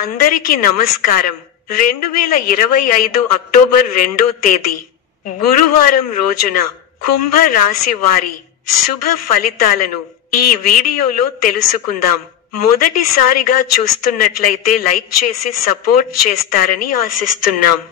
అందరికీ నమస్కారం. 2025 అక్టోబర్ 2వ తేదీ గురువారం రోజున కుంభ రాశి వారి శుభ ఫలితాలను ఈ వీడియోలో తెలుసుకుందాం. మొదటిసారిగా చూస్తున్నట్లయితే లైక్ చేసి సపోర్ట్ చేస్తారని ఆశిస్తున్నాం.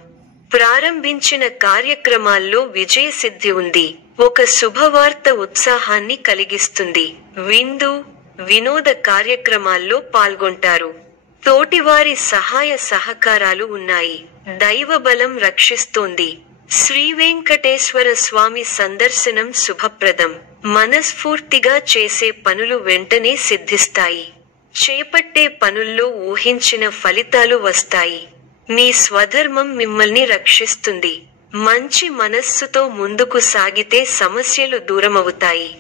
ప్రారంభించిన కార్యక్రమాల్లో విజయసిద్ధి ఉంది. ఒక శుభవార్త ఉత్సాహాన్ని కలిగిస్తుంది. విందు, వినోద కార్యక్రమాల్లో పాల్గొంటారు. తోటివారి సహాయ సహకారాలు ఉన్నాయి. దైవబలం రక్షిస్తోంది. శ్రీ వెంకటేశ్వర స్వామి సందర్శనం శుభప్రదం. మనస్ఫూర్తిగా చేసే పనులు వెంటనే సిద్ధిస్తాయి. చేపట్టే పనుల్లో ఊహించిన ఫలితాలు వస్తాయి. మీ స్వధర్మం మిమ్మల్ని రక్షిస్తుంది. మంచి మనస్సుతో ముందుకు సాగితే సమస్యలు దూరమవుతాయి.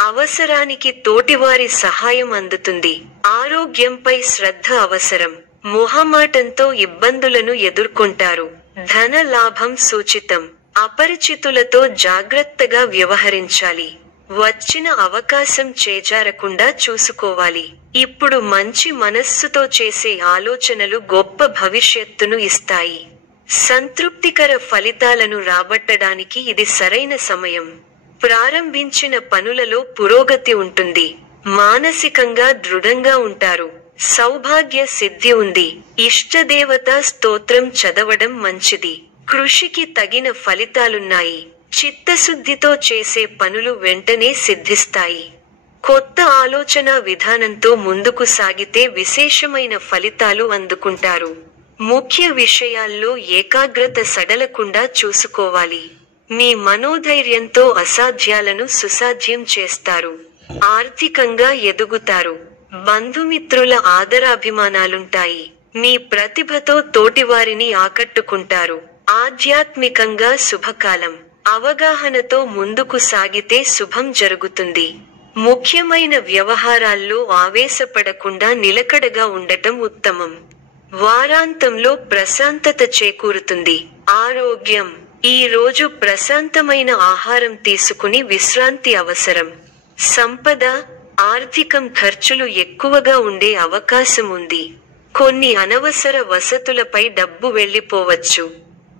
అవసరానికి తోటివారి సహాయం అందుతుంది. ఆరోగ్యంపై శ్రద్ధ అవసరం. మొహమాటంతో ఇబ్బందులను ఎదుర్కొంటారు. ధన లాభం సూచితం. అపరిచితులతో జాగ్రత్తగా వ్యవహరించాలి. వచ్చిన అవకాశం చేజారకుండా చూసుకోవాలి. ఇప్పుడు మంచి మనస్సుతో చేసే ఆలోచనలు గొప్ప భవిష్యత్తును ఇస్తాయి. సంతృప్తికర ఫలితాలను రాబట్టడానికి ఇది సరైన సమయం. ప్రారంభించిన పనులలో పురోగతి ఉంటుంది. మానసికంగా దృఢంగా ఉంటారు. సౌభాగ్య సిద్ధి ఉంది. ఇష్టదేవతా స్తోత్రం చదవడం మంచిది. కృషికి తగిన ఫలితాలున్నాయి. చిత్తశుద్ధితో చేసే పనులు వెంటనే సిద్ధిస్తాయి. కొత్త ఆలోచన విధానంతో ముందుకు సాగితే విశేషమైన ఫలితాలు అందుకుంటారు. ముఖ్య విషయాల్లో ఏకాగ్రత సడలకుండా చూసుకోవాలి. మీ మనోధైర్యంతో అసాధ్యాలను సుసాధ్యం చేస్తారు. ఆర్థికంగా ఎదుగుతారు. బంధుమిత్రుల ఆదరాభిమానాలుంటాయి. మీ ప్రతిభతో తోటివారిని ఆకట్టుకుంటారు. ఆధ్యాత్మికంగా శుభకాలం. అవగాహనతో ముందుకు సాగితే శుభం జరుగుతుంది. ముఖ్యమైన వ్యవహారాల్లో ఆవేశపడకుండా నిలకడగా ఉండటం ఉత్తమం. వారాంతంలో ప్రశాంతత చేకూరుతుంది. ఆరోగ్యం. ఈ రోజు ప్రశాంతమైన ఆహారం తీసుకుని విశ్రాంతి అవసరం. సంపద, ఆర్థికం ఖర్చులు ఎక్కువగా ఉండే అవకాశం ఉంది. కొన్ని అనవసర వసతులపై డబ్బు వెళ్లిపోవచ్చు.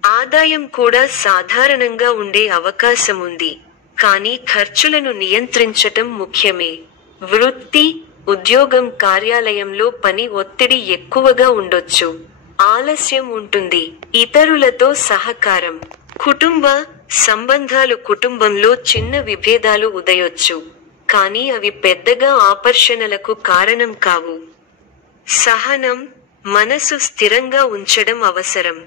ఆదాయం కూడా సాధారణంగా ఉండే అవకాశం ఉంది. కానీ ఖర్చులను నియంత్రించటం ముఖ్యమే. వృత్తి, ఉద్యోగం, కార్యాలయంలో పని ఒత్తిడి ఎక్కువగా ఉండొచ్చు. ఆలస్యం ఉంటుంది. ఇతరులతో సహకారం. కుటుంబ సంబంధాలు. కుటుంబంలో చిన్న విభేదాలు ఉదయొచ్చు. కానీ అవి పెద్దగా ఆకర్షణలకు కారణం కావు. సహనం. మనసు స్థిరంగా ఉంచడం అవసరం.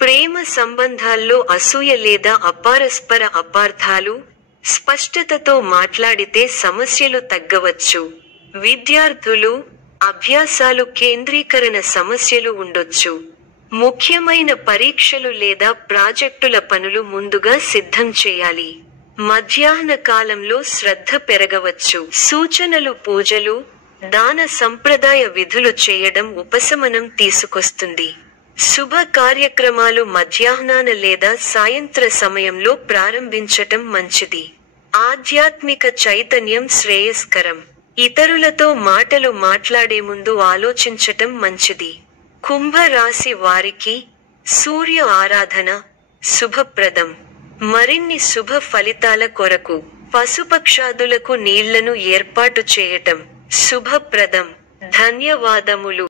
ప్రేమ సంబంధాల్లో అసూయ లేదా అపారస్పర అపార్థాలు. స్పష్టతతో మాట్లాడితే సమస్యలు తగ్గవచ్చు. విద్యార్థులు. అభ్యాసాలు కేంద్రీకరణ సమస్యలు ఉండొచ్చు. ముఖ్యమైన పరీక్షలు లేదా ప్రాజెక్టుల పనులు ముందుగా సిద్ధం చేయాలి. మధ్యాహ్న కాలంలో శ్రద్ధ పెరగవచ్చు. సూచనలు. పూజలు, దాన సంప్రదాయ విధులు చేయడం ఉపశమనం తీసుకొస్తుంది. శుభ కార్యక్రమాలు మధ్యాహ్నాన లేదా సాయంత్ర సమయంలో ప్రారంభించటం మంచిది. ఆధ్యాత్మిక చైతన్యం శ్రేయస్కరం. ఇతరులతో మాటలు మాట్లాడే ముందు ఆలోచించటం మంచిది. కుంభ రాశి వారికి సూర్య ఆరాధన శుభప్రదం. మరిన్ని శుభ ఫలితాల కొరకు పశుపక్షాదులకు నీళ్లను ఏర్పాటు చేయటం శుభప్రదం. ధన్యవాదములు.